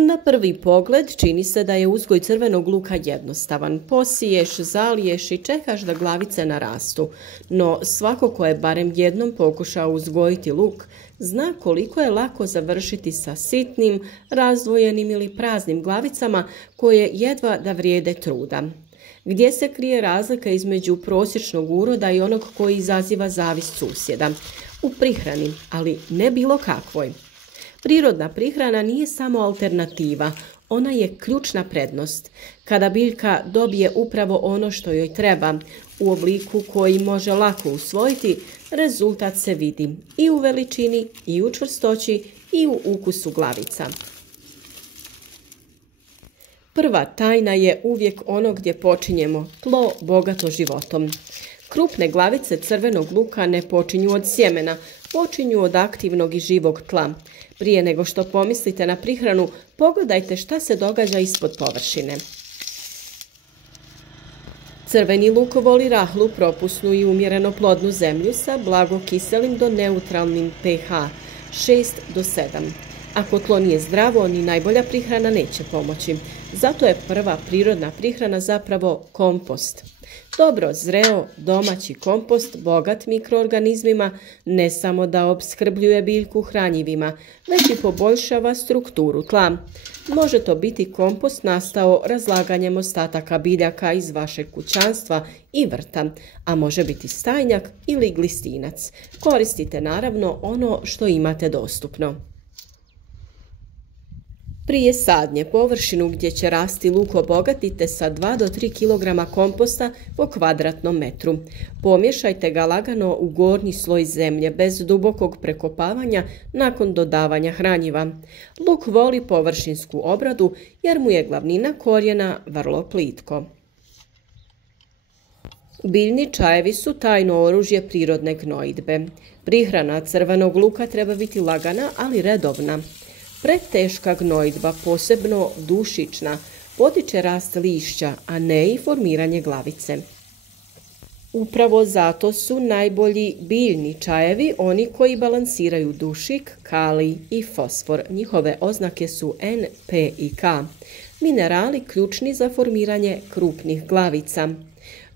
Na prvi pogled čini se da je uzgoj crvenog luka jednostavan. Posiješ, zaliješ i čekaš da glavice narastu. No svako ko je barem jednom pokušao uzgojiti luk, zna koliko je lako završiti sa sitnim, razdvojenim ili praznim glavicama koje jedva da vrijede truda. Gdje se krije razlika između prosječnog uroda i onog koji izaziva zavist susjeda? U prihrani, ali ne bilo kakvoj. Prirodna prihrana nije samo alternativa, ona je ključna prednost. Kada biljka dobije upravo ono što joj treba, u obliku koji može lako usvojiti, rezultat se vidi i u veličini, i u čvrstoći, i u ukusu glavica. Prva tajna je uvijek ono gdje počinjemo, tlo bogato životom. Krupne glavice crvenog luka ne počinju od sjemena, počinju od aktivnog i živog tla. Prije nego što pomislite na prihranu, pogledajte šta se događa ispod površine. Crveni luk voli rahlu, propusnu i umjereno plodnu zemlju sa blago kiselim do neutralnim pH 6 do 7. Ako tlo nije zdravo, ni najbolja prihrana neće pomoći. Zato je prva prirodna prihrana zapravo kompost. Dobro zreo domaći kompost, bogat mikroorganizmima, ne samo da opskrbljuje biljku hranjivima, već i poboljšava strukturu tla. Može to biti kompost nastao razlaganjem ostataka biljaka iz vašeg kućanstva i vrta, a može biti stajnjak ili glistinac. Koristite naravno ono što imate dostupno. Prije sadnje površinu gdje će rasti luk obogatite sa 2 do 3 kg komposta po kvadratnom metru. Pomiješajte ga lagano u gornji sloj zemlje bez dubokog prekopavanja nakon dodavanja hranjiva. Luk voli površinsku obradu jer mu je glavnina korijena vrlo plitko. Biljni čajevi su tajno oružje prirodne gnojidbe. Prihrana crvenog luka treba biti lagana, ali redovna. Preteška gnojidba, posebno dušična, potiče rast lišća, a ne i formiranje glavice. Upravo zato su najbolji biljni čajevi oni koji balansiraju dušik, kalij i fosfor. Njihove oznake su N, P i K. Minerali ključni za formiranje krupnih glavica.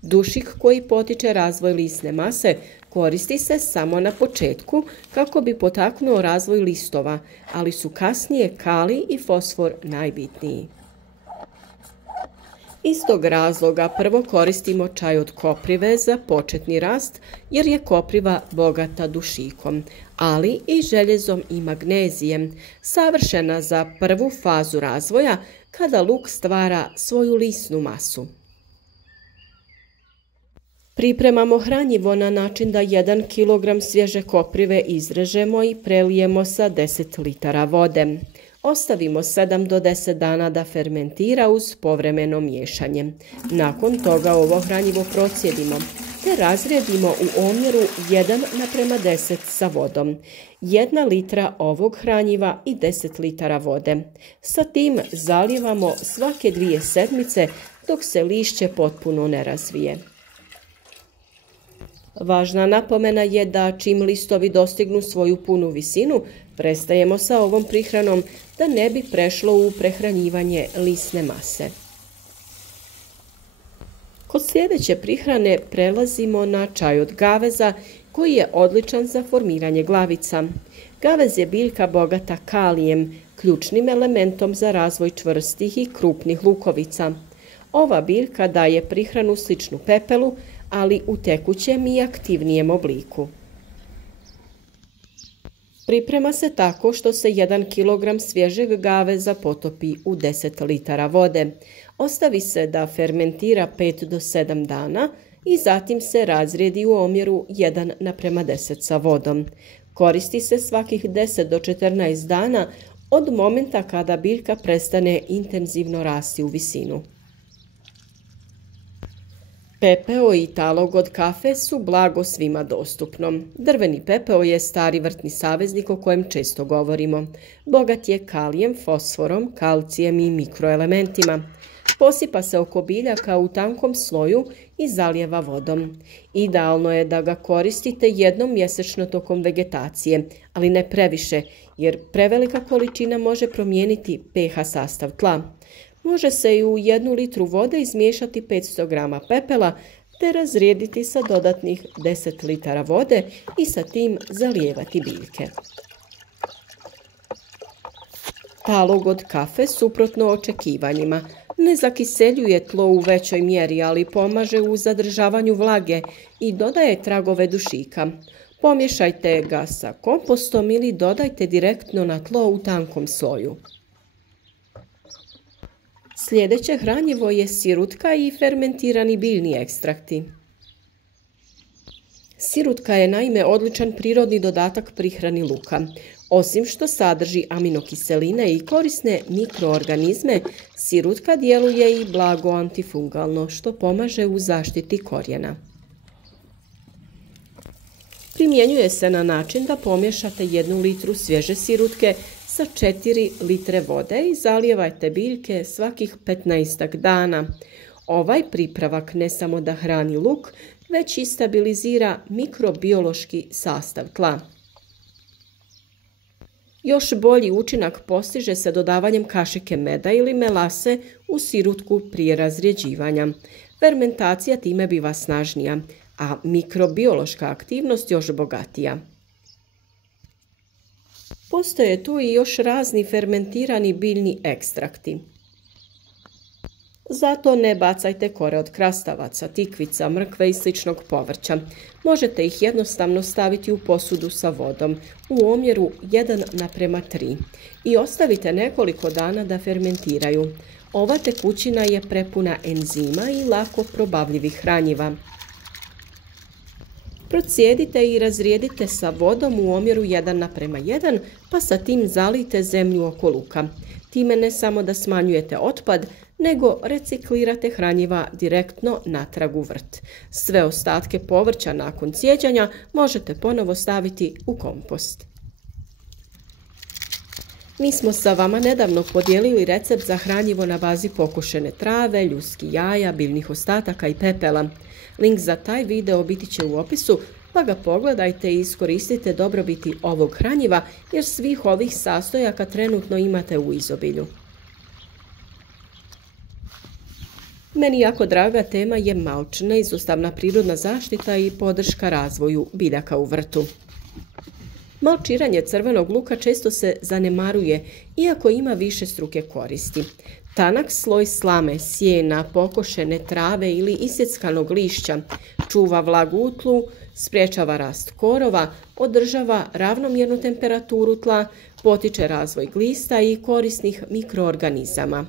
Dušik koji potiče razvoj lisne mase koristi se samo na početku kako bi potaknuo razvoj listova, ali su kasnije kalij i fosfor najbitniji. Iz tog razloga prvo koristimo čaj od koprive za početni rast jer je kopriva bogata dušikom, ali i željezom i magnezijem, savršena za prvu fazu razvoja kada luk stvara svoju lisnu masu. Pripremamo hranjivo na način da 1 kg svježe koprive izrežemo i prelijemo sa 10 litara vode. Ostavimo 7 do 10 dana da fermentira uz povremeno miješanje. Nakon toga ovo hranjivo procijedimo te razrijedimo u omjeru 1:10 sa vodom. 1 litra ovog hranjiva i 10 litara vode. Sa tim zalijevamo svake 2 sedmice dok se lišće potpuno ne razvije. Važna napomena je da čim listovi dostignu svoju punu visinu, prestajemo sa ovom prihranom da ne bi prešlo u prehranjivanje lisne mase. Kod sljedeće prihrane prelazimo na čaj od gaveza koji je odličan za formiranje glavica. Gavez je biljka bogata kalijem, ključnim elementom za razvoj čvrstih i krupnih lukovica. Ova biljka daje prihranu sličnu pepelu, ali u tekućem i aktivnijem obliku. Priprema se tako što se 1 kg svježeg gaveza potopi u 10 litara vode. Ostavi se da fermentira 5 do 7 dana i zatim se razrijedi u omjeru 1:10 sa vodom. Koristi se svakih 10 do 14 dana od momenta kada biljka prestane intenzivno rasti u visinu. Pepeo i talog od kafe su blago svima dostupno. Drveni pepeo je stari vrtni saveznik o kojem često govorimo. Bogat je kalijem, fosforom, kalcijem i mikroelementima. Posipa se oko biljaka u tankom sloju i zalijeva vodom. Idealno je da ga koristite jednom mjesečno tokom vegetacije, ali ne previše, jer prevelika količina može promijeniti pH sastav tla. Može se i u 1 litru vode izmiješati 500 grama pepela te razrijediti sa dodatnih 10 litara vode i sa tim zalijevati biljke. Talog od kafe, suprotno očekivanjima, ne zakiseljuje tlo u većoj mjeri, ali pomaže u zadržavanju vlage i dodaje tragove dušika. Pomiješajte ga sa kompostom ili dodajte direktno na tlo u tankom sloju. Sljedeće hranjivo je sirutka i fermentirani biljni ekstrakti. Sirutka je naime odličan prirodni dodatak prihrani luka. Osim što sadrži aminokiseline i korisne mikroorganizme, sirutka djeluje i blago antifungalno, što pomaže u zaštiti korijena. Primjenjuje se na način da pomiješate 1 litru svježe sirutke sa 4 litre vode i zalijevajte biljke svakih 15 dana. Ovaj pripravak ne samo da hrani luk, već i stabilizira mikrobiološki sastav tla. Još bolji učinak postiže se dodavanjem kašike meda ili melase u sirutku prije razrjeđivanja. Fermentacija time biva snažnija, a mikrobiološka aktivnost još bogatija. Postoje tu i još razni fermentirani biljni ekstrakti. Zato ne bacajte kore od krastavaca, tikvica, mrkve i sličnog povrća. Možete ih jednostavno staviti u posudu sa vodom u omjeru 1:3 i ostavite nekoliko dana da fermentiraju. Ova tekućina je prepuna enzima i lako probavljivih hranjiva. Procijedite i razrijedite sa vodom u omjeru 1:1, pa sa tim zalijte zemlju oko luka. Time ne samo da smanjujete otpad, nego reciklirate hranjiva direktno natrag u vrt. Sve ostatke povrća nakon cijeđanja možete ponovo staviti u kompost. Mi smo sa vama nedavno podijelili recept za hranjivo na bazi pokošene trave, ljuskih jaja, biljnih ostataka i pepela. Link za taj video biti će u opisu, pa ga pogledajte i iskoristite dobrobiti ovog hranjiva jer svih ovih sastojaka trenutno imate u izobilju. Meni jako draga tema je malč, neizostavna prirodna zaštita i podrška razvoju biljaka u vrtu. Malčiranje crvenog luka često se zanemaruje, iako ima višestruke koristi. Tanak sloj slame, sjena, pokošene trave ili isjeckanog lišća čuva vlagu u tlu, sprječava rast korova, održava ravnomjernu temperaturu tla, potiče razvoj glista i korisnih mikroorganizama.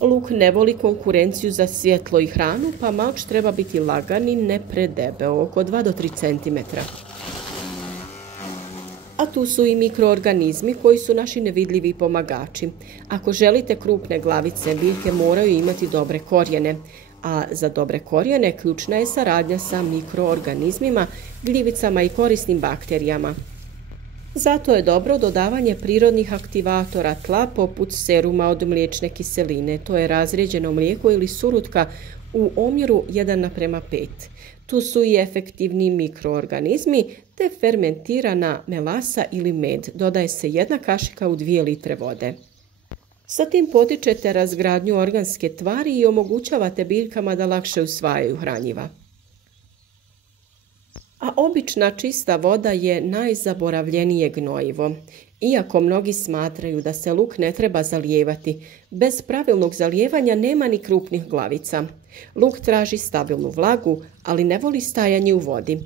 Luk ne voli konkurenciju za svjetlo i hranu, pa malč treba biti lagan i ne predebeo, oko 2 do 3 cm. A tu su i mikroorganizmi koji su naši nevidljivi pomagači. Ako želite krupne glavice, biljke moraju imati dobre korijene, a za dobre korijene ključna je saradnja sa mikroorganizmima, gljivicama i korisnim bakterijama. Zato je dobro dodavanje prirodnih aktivatora tla poput seruma od mliječne kiseline, to je razrijeđeno mlijeko ili surutka u omjeru 1:5. Tu su i efektivni mikroorganizmi te fermentirana melasa ili med, dodaje se 1 kašika u 2 litre vode. Sa tim potičete razgradnju organske tvari i omogućavate biljkama da lakše usvajaju hranjiva. A obična čista voda je najzaboravljenije gnojivo. Iako mnogi smatraju da se luk ne treba zalijevati, bez pravilnog zalijevanja nema ni krupnih glavica. Luk traži stabilnu vlagu, ali ne voli stajanje u vodi.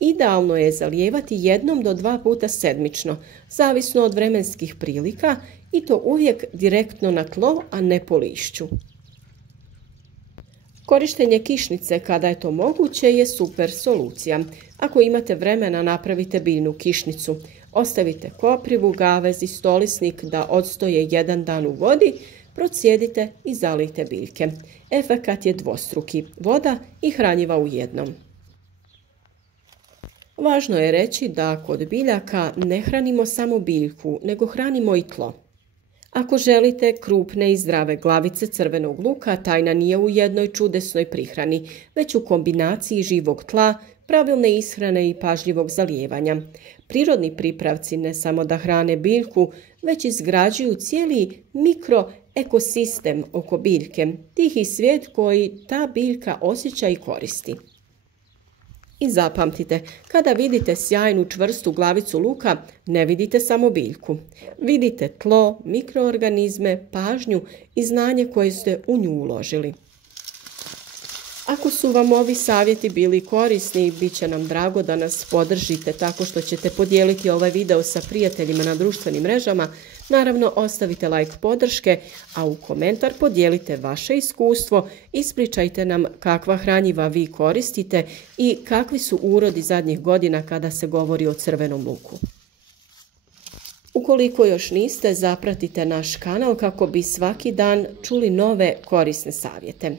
Idealno je zalijevati 1 do 2 puta sedmično, zavisno od vremenskih prilika i to uvijek direktno na tlo, a ne po lišću. Korištenje kišnice kada je to moguće je super solucija. Ako imate vremena napravite biljnu kišnicu. Ostavite koprivu, gavez i stolisnik da odstoje 1 dan u vodi, procijedite i zalijte biljke. Efekat je dvostruki, voda i hranjiva u jednom. Važno je reći da kod biljaka ne hranimo samo biljku, nego hranimo i tlo. Ako želite krupne i zdrave glavice crvenog luka, tajna nije u jednoj čudesnoj prihrani, već u kombinaciji živog tla, pravilne ishrane i pažljivog zalijevanja. Prirodni pripravci ne samo da hrane biljku, već izgrađuju cijeli mikroekosistem oko biljke, tihi svijet koji ta biljka osjeća i koristi. I zapamtite, kada vidite sjajnu čvrstu glavicu luka, ne vidite samo biljku. Vidite tlo, mikroorganizme, pažnju i znanje koje ste u nju uložili. Ako su vam ovi savjeti bili korisni, bit će nam drago da nas podržite tako što ćete podijeliti ovaj video sa prijateljima na društvenim mrežama. Naravno, ostavite like podrške, a u komentar podijelite vaše iskustvo, ispričajte nam kakva hranjiva vi koristite i kakvi su urodi zadnjih godina kada se govori o crvenom luku. Ukoliko još niste, zapratite naš kanal kako bi svaki dan čuli nove korisne savjete.